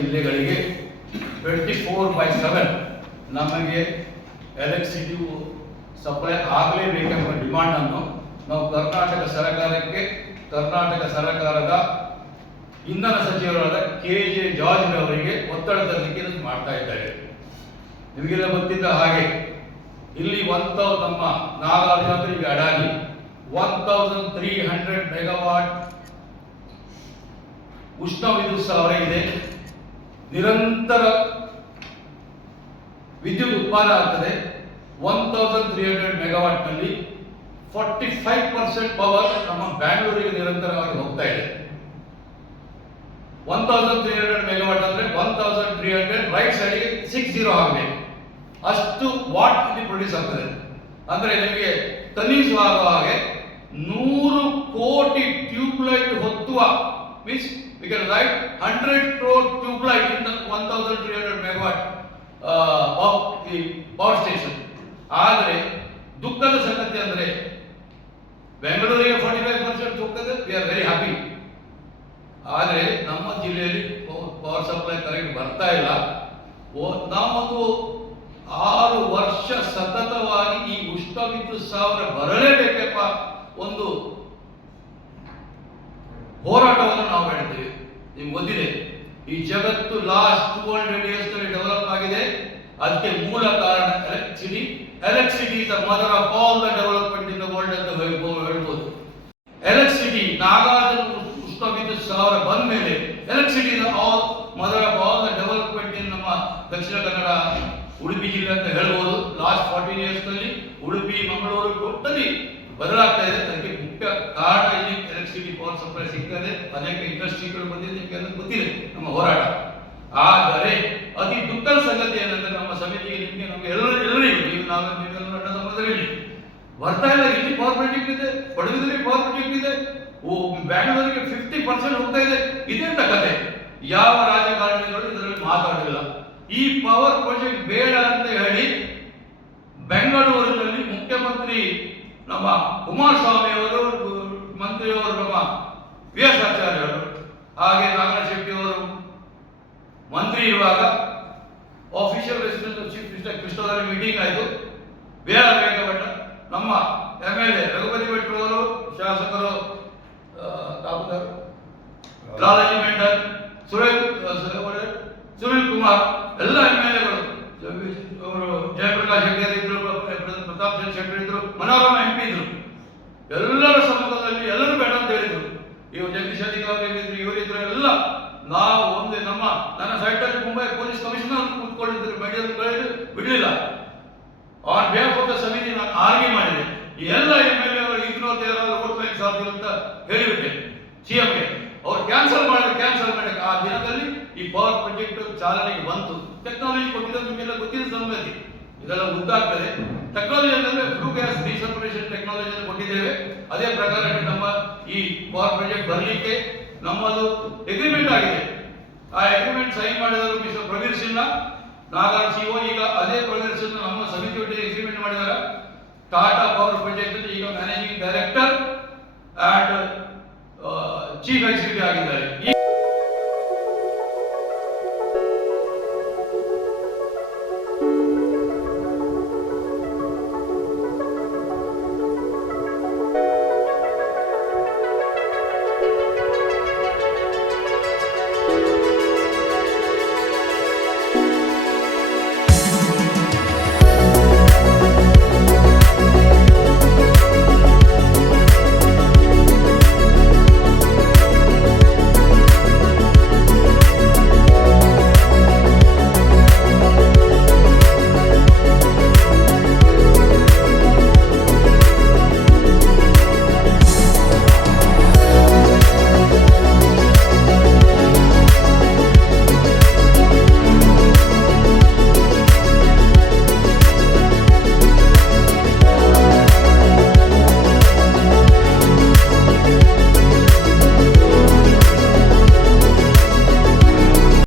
ಜಿಲ್ಲೆಗಳಿಗೆ twenty four by seven ನಮಗೆ electricity supply ಆಗಲೇಬೇಕೆಂಬ ಡಿಮಾಂಡನ್ನು ನಾವು ಕರ್ನಾಟಕ ಸರ್ಕಾರಕ್ಕೆ, ಕರ್ನಾಟಕ ಸರ್ಕಾರದ ಇಂಧನ ಸಚಿವರಾದ ಕೆ ಜೆ ಜಾರ್ಜ್ ಅವರಿಗೆ ಒತ್ತಡ ತರಲಿಕ್ಕೆ ಮಾಡ್ತಾ ಇದ್ದಾರೆ. ನಿಮಗೆಲ್ಲ ಗೊತ್ತಿದ್ದ ಹಾಗೆ ಇಲ್ಲಿ ಒನ್ ತೌಸಂಡ್ ನಮ್ಮ ನಾಗಾರ್ಜುನ ಈಗ Adani one thousand three hundred megawatt ಉಷ್ಣ ವಿದ್ಯುತ್ ಸಾವಿರ ಇದೆ. ನಿರಂತರ ವಿದ್ಯುತ್ ಉತ್ಪಾದನೆ ಆಗ್ತದೆ. ಒನ್ ತೌಸಂಡ್ ತ್ರೀ ಹಂಡ್ರೆಡ್ ಮೆಗಾವಾಟ್ನಲ್ಲಿ ಫಾರ್ಟಿ ಫೈವ್ ಪರ್ಸೆಂಟ್ ಪವರ್ ನಮ್ಮ ಬ್ಯಾಂಗ್ಳೂರಿಗೆ ನಿರಂತರವಾಗಿ ಹೋಗ್ತಾ ಇದೆ. One thousand three hundred megawatt ಅಂದ್ರೆ one thousand three hundred right ಸೈಡಿಗೆ ಸಿಕ್ಸ್ ಜೀರೋ ಆಗಬೇಕು. ಅಷ್ಟು ವಾಟ್ ಇಲ್ಲಿ ಪ್ರೊಡ್ಯೂಸ್ ಆಗ್ತದೆ. ಅಂದ್ರೆ ನಿಮಗೆ ತನಿಸುವ ಹಾಗೆ ನೂರು ಕೋಟಿ tubelight ಹೊತ್ತುವ means we can write hundred crore in one thousand three hundred megawatt the power station ಆದರೆ ದುಃಖದ ಸಂಗತಿ ಅಂದ್ರೆ ಬೆಂಗಳೂರಿಗೆ ಫಾರ್ಟಿ ಫೈವ್ ಪರ್ಸೆಂಟ್ ಹೋಗ್ತದೆ ವಿ ಆರ್ ವೆರಿ ಹ್ಯಾಪಿ ಆದರೆ ನಮ್ಮ ಜಿಲ್ಲೆಯಲ್ಲಿ ಪವರ್ ಸಪ್ಲೈ ಕರೆಕ್ಟ್ ಬರ್ತಾ ಇಲ್ಲ. ನಾವೊಂದು ಆರು ವರ್ಷ ಸತತವಾಗಿ ಈ ಉಷ್ಣ ವಿದ್ಯುತ್ ಸಾವಿರ ಬರಲೇಬೇಕಪ್ಪ ಒಂದು ಹೋರಾಟವನ್ನು ನಾವು ಹೇಳ್ತೀವಿ ನಿಮ್ಗೆ ಗೊತ್ತಿದೆ ಈ ಜಗತ್ತು ಲಾಸ್ಟ್ ಟೂ ಹಂಡ್ರೆಡ್ ಇಯರ್ಸ್ನಲ್ಲಿ ಡೆವಲಪ್ ಆಗಿದೆ. ಅದಕ್ಕೆ ಮೂಲ ಕಾರಣ electricity electricity is the mother of all the development in the world ಅಂತ ಹೇಳ್ಬೋದು. ಎಲೆಕ್ಟ್ರಿಸಿಟಿ ನಾಗಾರ್ಜುನ ಉಷ್ಣ ವಿದ್ಯುತ್ ಸಾವಿರ ಬಂದ ಮೇಲೆ electricity is all mother of all the development in ನಮ್ಮ ದಕ್ಷಿಣ ಕನ್ನಡ, ಉಡುಪಿ ಜಿಲ್ಲೆ ಅಂತ ಹೇಳ್ಬೋದು. ಲಾಸ್ಟ್ ಫಾರ್ಟೀನ್ ಇಯರ್ಸ್ನಲ್ಲಿ ಉಡುಪಿ, ಮಂಗಳೂರು ಟೋಟಲಿ ಬದಲಾಗ್ತಾ ಇದೆ. ಅದಕ್ಕೆ ಮುಖ್ಯ ಕಾರಣ ಇಲ್ಲಿ ಎಲೆಕ್ಟ್ರಿಸಿಟಿ ಪವರ್ ಸಪ್ಲೈ ಸಿಗ್ತದೆ ಅನೇಕ ಇಂಡಸ್ಟ್ರಿಗಳು ಬಂದಿದೆ, ನಿಮಗೆ ಅದನ್ನು ಗೊತ್ತಿದೆ ನಮ್ಮ ಹೋರಾಟ. ಆದರೆ ಅತಿ ದುಃಖದ ಸಂಗತಿ ಏನಂದ್ರೆ ನಮ್ಮ ಸಮಿತಿಗೆ ನಿಮಗೆ, ನಮಗೆ ಎಲ್ಲರೂ ಎಲ್ಲರಿಗೂ ನೀವು ನಾವು, ನೀವೆಲ್ಲ ನನ್ನ ನಮ್ಮದರಲ್ಲಿ ಬರ್ತಾ ಇಲ್ಲ, ಇಲ್ಲಿ ಪ್ರಾಜೆಕ್ಟ್ ಇದೆ ಪವರ್ ಪ್ರಾಜೆಕ್ಟ್ ಇದೆ. ಬ್ಯಾಂಗ್ಳೂರಿಗೆ ಫಿಫ್ಟಿ ಪರ್ಸೆಂಟ್ ಹೋಗ್ತಾ ಇದೆ. ಇದೆಂತ ಕತೆ? ಯಾವ ರಾಜಕಾರಣಿಗಳು ಇದರಲ್ಲಿ ಮಾತಾಡಲಿಲ್ಲ. ಈ ಪವರ್ ಪ್ರಾಜೆಕ್ಟ್ ಬೇಡ ಅಂತ ಹೇಳಿ ಬೆಂಗಳೂರಿನಲ್ಲಿ ಮುಖ್ಯಮಂತ್ರಿ ನಮ್ಮ ಕುಮಾರಸ್ವಾಮಿ ಅವರು ಮಂತ್ರಿಯವರು ನಮ್ಮ ವಿ ಎಸ್ ಆಚಾರ್ಯ ಅವರು ಹಾಗೆ ನಾಗರ ಶೆಟ್ಟಿ ಅವರು ಮಂತ್ರಿ ಇರುವಾಗ ಆಫೀಷಿಯಲ್ ರೆಸಿಡೆನ್ಸ್ ಚೀಫ್ ಮಿನಿಸ್ಟರ್ ಕೃಷ್ಣದಲ್ಲಿ ಮೀಟಿಂಗ್ ಆಯಿತು. ಬೇಡ ಬೇಕಾಪಟ್ಟ ನಮ್ಮ ಎಂ ಎಲ್ ಎ ರಘುಪತಿ ಭಟ್ರವರು ಶಾಸಕರು ಲಾಲಾಜಿ ಮೆಂಡನ್ ಸುರೇಲ್ ಆ, ಸುನಿಲ್ ಕುಮಾರ್ ಎಲ್ಲ ಎಂ ಎಲ್ ಎಗಳು ಅವರು ಜಯಪ್ರಕಾಶ್ ಹೆಗ್ಡೆ ಇದ್ರು ಪ್ರ- ಪ್ರ- ಪ್ರತಾಪ್ ಚಂದ್ರ ಶೆಟ್ಟಿ ಇದ್ರು ಮನೋರಮ ಎಂ ಪಿ ಇದ್ರು. ಎಲ್ಲರ ಸಮ್ಮುಖದಲ್ಲಿ ಎಲ್ಲರೂ ಬೇಡ ಅಂತ ಹೇಳಿದ್ರು ಜಗದೀಶ್ ಅಧಿಕಾರಿ ಇವರಿದ್ರು ಎಲ್ಲ ನಾವು ಒಂದು ನಮ್ಮ, ನನ್ನ ಸೈಟಲ್ಲಿ ಮುಂಬೈ ಪೊಲೀಸ್ ಕಮಿಷನರ್ ಕೂತ್ಕೊಂಡಿದ್ರು ಮೀಡಿಯಾದಲ್ಲಿ ಬಿಡಲಿಲ್ಲ. ಆನ್ ಬಿಹಾಫ್ ಆಫ್ ದ ಸಮಿತಿ ನಾನು ಆರ್ಗ್ಯೂ ಮಾಡಿದೆ. ಎಲ್ಲ ಎಂ ಎಲ್ ಎ ಅವರು ಇಗ್ನೋರ್ ದೇವರ ಓಟ್ ಬ್ಯಾಂಕ್ ಸಾಧ್ಯ ಅಂತ ಹೇಳಿಬಿಟ್ಟೆ. ಸಿಎಂಗೆ ಅವ್ರು ಕ್ಯಾನ್ಸಲ್ ಮಾಡಿದ್ರು ಕ್ಯಾನ್ಸಲ್ ಮಾಡಕ್ಕೆ ಆ ದಿನದಲ್ಲಿ ಈ ಪವರ್ ಪ್ರಾಜೆಕ್ಟ್ ಚಾಲನೆಗೆ ಬಂತು. ಟೆಕ್ನಾಲಜಿ ಕೊಟ್ಟಿದ್ದು ನಿಮಗೆಲ್ಲ ಗೊತ್ತಿರೋ ಸಂಗತಿ ಇದೆಲ್ಲ ಉದ್ದಾಗ್ತದೆ. ಟೆಕ್ನಾಲಜಿ ಅಂತಂದ್ರೆ ಫ್ಲೂ ಗ್ಯಾಸ್ ಡಿಸಲ್ಫರೇಷನ್ ಟೆಕ್ನಾಲಜಿಯನ್ನು ಕೊಟ್ಟಿದ್ದೇವೆ. ಅದೇ ಪ್ರಕಾರ ನಮ್ಮ ಈ ಪವರ್ ಪ್ರಾಜೆಕ್ಟ್ ಬರಲಿಕ್ಕೆ ನಮ್ಮದು ಎಗ್ರಿಮೆಂಟ್ ಆಗಿದೆ. ಆ ಅಗ್ರಿಮೆಂಟ್ ಸೈನ್ ಮಾಡಿದವರು ಮಿಸ್ಟರ್ ಪ್ರವೀರ್ ಸಿನ್ಹಾ ನಾಗಾರ್ ಸಿಒ ಈಗ ಅದೇ ಪ್ರವೀರ್ ಸಿನ್ಹಾ ನಮ್ಮ ಸಮಿತಿ ಒಟ್ಟಿಗೆ ಅಗ್ರಿಮೆಂಟ್ ಮಾಡಿದಾರೆ. ಟಾಟಾ ಪವರ್ ಪ್ರಾಜೆಕ್ಟ್ ಈಗ managing director and chief executive ಆಗಿದ್ದಾರೆ.